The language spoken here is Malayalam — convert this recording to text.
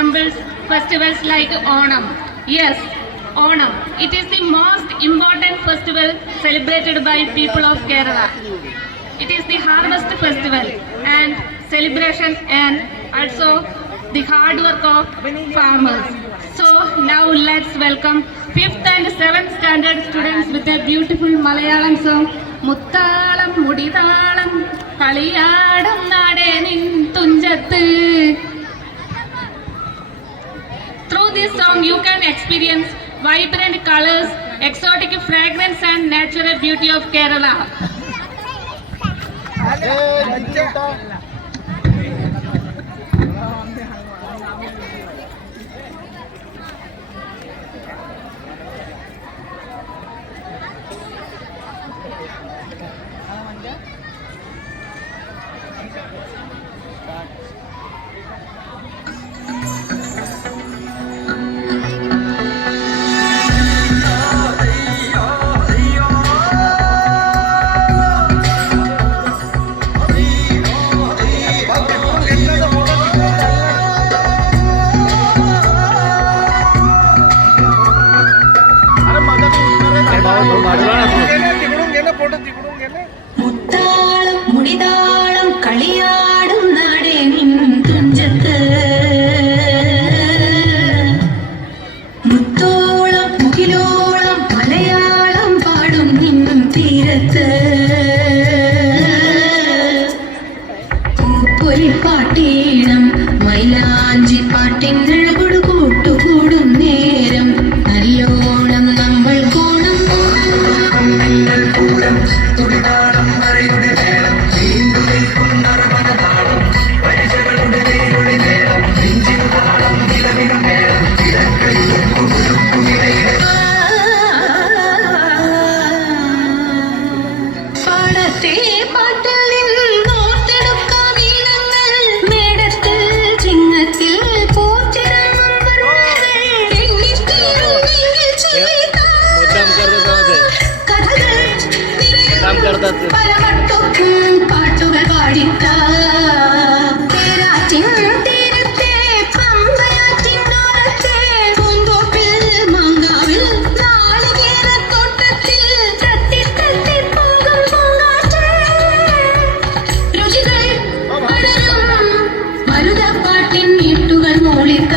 resembles festivals like Onam. Yes, Onam. It is the most important festival celebrated by people of Kerala. It is the harvest festival and celebration and also the hard work of farmers. So now let's welcome 5th and 7th standard students with a beautiful Malayalam song, Muttalam Mudithalam Kaliyadam Nade Nin Tunjathu. Through this song you can experience vibrant colors, exotic fragrance and natural beauty of Kerala. മുത്താളം മുടിതാളം കളിയാടും നാടേ നിൻ തുഞ്ചത്ത് മുത്തോളം മുകിലോളം മലയാളം പാടും നിൻ തീരത്ത് പൂപ്പൊലിപ്പാട്ടീണം മൈലാഞ്ചി പാട്ടിൻ നിഴകൊടു കൂട്ടുകൂടും നേരം നല്ലോണം നമ്മൾ കോണം പാടത്തെ പാട്ടിൽ നിന്നോർത്തെടുക്കാം ഈണങ്ങൾ മേടത്തിൽ ചിങ്ങത്തിൽ പാട്ടുകൾ പാടിത്ത തീരത്തെ പമ്പയാറ്റിനോരത്തെ പൂന്തോപ്പിൽ മങ്കാവിൽ നാളികേരത്തോട്ടത്തിൽ തത്തി തത്തി പൊങ്കും പൂങ്കാറ്റ് രുചികൾ പടരും മരുതപ്പാട്ടിൻ ഈട്ടുകൾ മൂളിക്ക